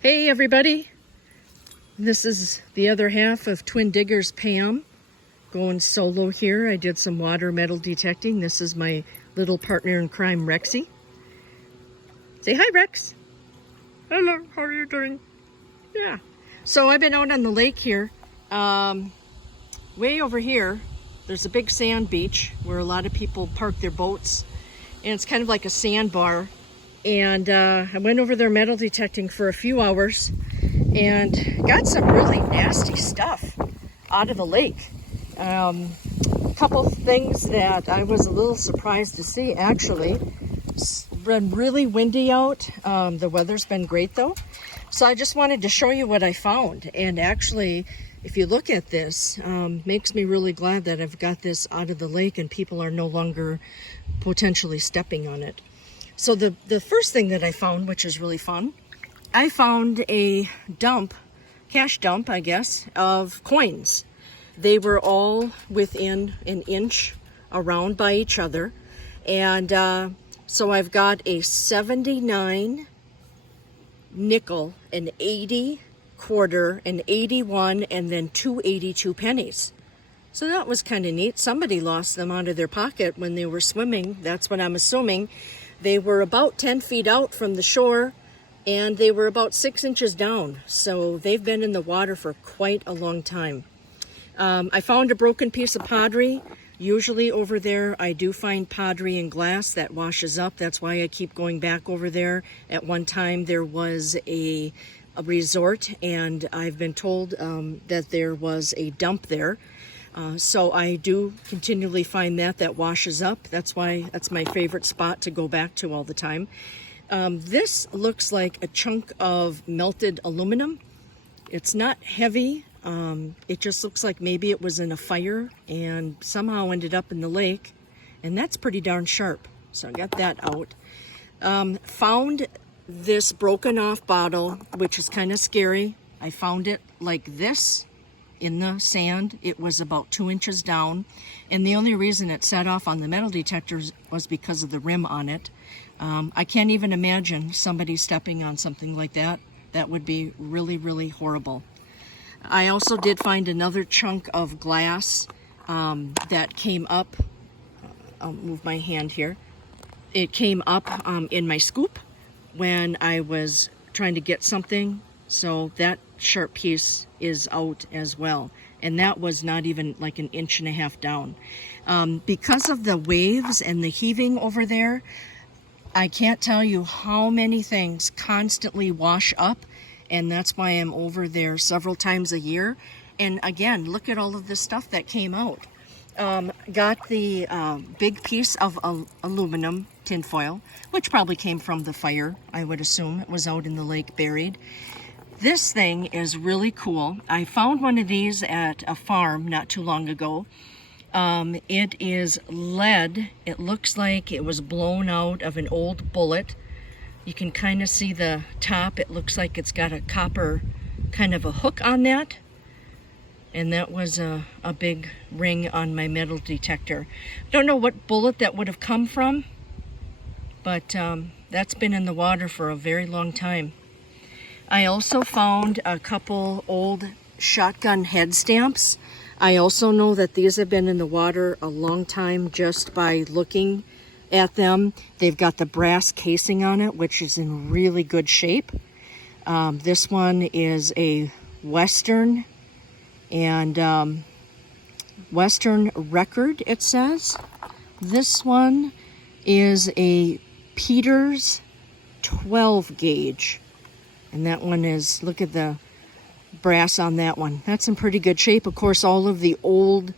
Hey everybody, this is the other half of Twin Diggers Pam going solo here. I did some water metal detecting. This is my little partner in crime, Rexy. Say hi, Rex. Hello, how are you doing? Yeah. So I've been out on the lake here. Way over here, there's a big sand beach where a lot of people park their boats. And it's kind of like a sandbar. And I went over there metal detecting for a few hours and got some really nasty stuff out of the lake. A couple things that I was a little surprised to see, actually. It's been really windy out. The weather's been great though. So I just wanted to show you what I found. And actually, if you look at this, makes me really glad that I've got this out of the lake and people are no longer potentially stepping on it. So the first thing that I found, which is really fun, I found a dump, cash dump, I guess, of coins. They were all within an inch around by each other. And so I've got a 79 nickel, an 80 quarter, an 81, and then 2 82 pennies. So that was kind of neat. Somebody lost them out of their pocket when they were swimming. That's what I'm assuming. They were about 10 feet out from the shore and they were about 6 inches down. So they've been in the water for quite a long time. I found a broken piece of pottery. Usually over there, I do find pottery and glass that washes up. That's why I keep going back over there. At one time, there was a resort and I've been told that there was a dump there. So I do continually find that washes up. That's why that's my favorite spot to go back to all the time. This looks like a chunk of melted aluminum. It's not heavy. It just looks like maybe it was in a fire and somehow ended up in the lake. And that's pretty darn sharp. So I got that out. Found this broken off bottle, which is kind of scary. I found it like this in the sand. It was about 2 inches down, and the only reason it set off on the metal detectors was because of the rim on it. I can't even imagine somebody stepping on something like that. That would be really, really horrible. I also did find another chunk of glass that came up. I'll move my hand here. It came up in my scoop when I was trying to get something. So that sharp piece is out as well. And that was not even like 1.5 inches down. Because of the waves and the heaving over there, I can't tell you how many things constantly wash up. And that's why I'm over there several times a year. And again, look at all of this stuff that came out. Got the big piece of aluminum tinfoil, which probably came from the fire, I would assume. It was out in the lake buried. This thing is really cool. I found one of these at a farm not too long ago. It is lead. It looks like it was blown out of an old bullet. You can kind of see the top. It looks like it's got a copper kind of a hook on that. And that was a big ring on my metal detector. Don't know what bullet that would have come from, but that's been in the water for a very long time. I also found a couple old shotgun head stamps. I also know that these have been in the water a long time just by looking at them. They've got the brass casing on it, which is in really good shape. This one is a Western and Western record, it says. This one is a Peters 12 gauge. And that one is, look at the brass on that one. That's in pretty good shape. Of course, all of the old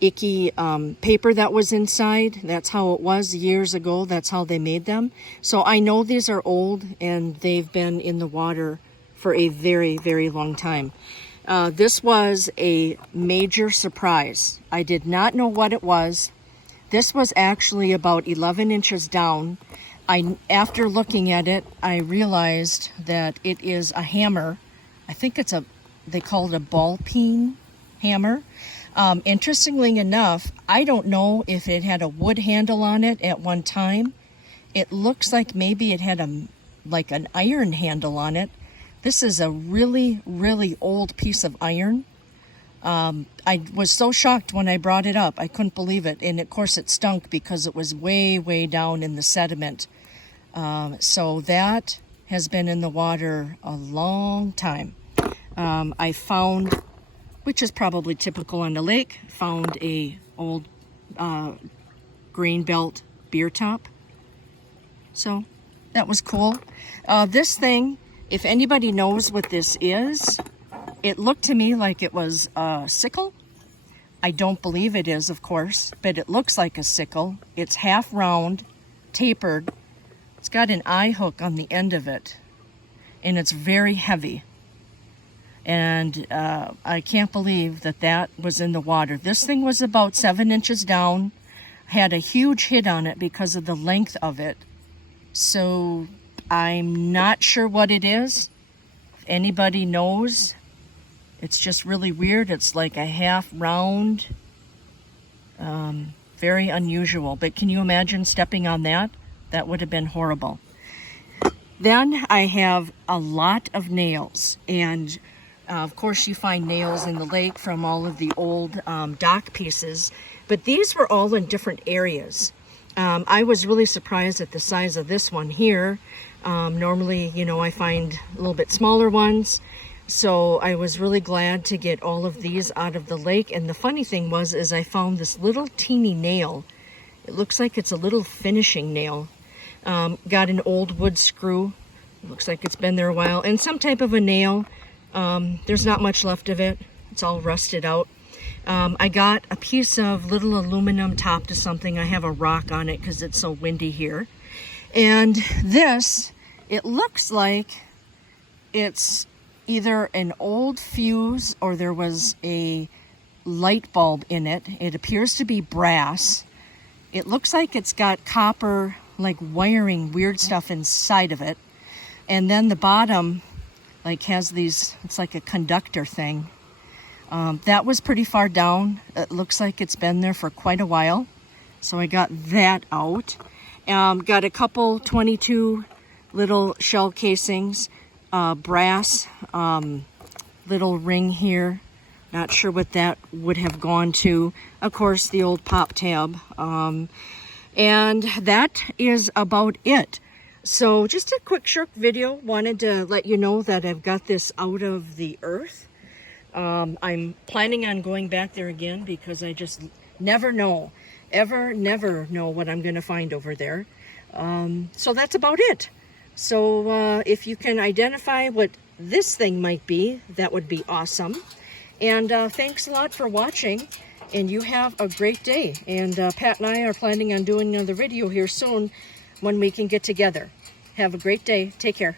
icky paper that was inside, that's how it was years ago. That's how they made them. So I know these are old and they've been in the water for a very, very long time. This was a major surprise. I did not know what it was. This was actually about 11 inches down. After looking at it, I realized that it is a hammer. I think they call it a ball peen hammer. Interestingly enough, I don't know if it had a wood handle on it at one time. It looks like maybe it had like an iron handle on it. This is a really, really old piece of iron. I was so shocked when I brought it up. I couldn't believe it. And of course it stunk because it was way, way down in the sediment. So that has been in the water a long time. I found, which is probably typical on the lake, found a old grain belt beer top. So that was cool. This thing, if anybody knows what this is, it looked to me like it was a sickle. I don't believe it is, of course, but it looks like a sickle. It's half round, tapered. It's got an eye hook on the end of it, and it's very heavy. And I can't believe that that was in the water. This thing was about 7 inches down, had a huge hit on it because of the length of it. So I'm not sure what it is. If anybody knows, it's just really weird. It's like a half round, very unusual. But can you imagine stepping on that? That would have been horrible. Then I have a lot of nails, and of course you find nails in the lake from all of the old dock pieces, but these were all in different areas. I was really surprised at the size of this one here. Normally, you know, I find a little bit smaller ones. So I was really glad to get all of these out of the lake. And the funny thing was, is I found this little teeny nail. It looks like it's a little finishing nail. Got an old wood screw. It looks like it's been there a while. And some type of a nail. There's not much left of it. It's all rusted out. I got a piece of little aluminum top to something. I have a rock on it because it's so windy here. And this, it looks like it's either an old fuse or there was a light bulb in it. It appears to be brass. It looks like it's got copper, like wiring, weird stuff inside of it. And then the bottom, like, has these, it's like a conductor thing. That was pretty far down. It looks like it's been there for quite a while. So I got that out. Got a couple 22 little shell casings. Brass little ring here. Not sure what that would have gone to. Of course, the old pop tab. And that is about it. So just a quick short video. Wanted to let you know that I've got this out of the earth. I'm planning on going back there again because I just never know. Never know what I'm going to find over there. So that's about it. So if you can identify what this thing might be, that would be awesome. And thanks a lot for watching, and you have a great day. And Pat and I are planning on doing another video here soon when we can get together. Have a great day. Take care.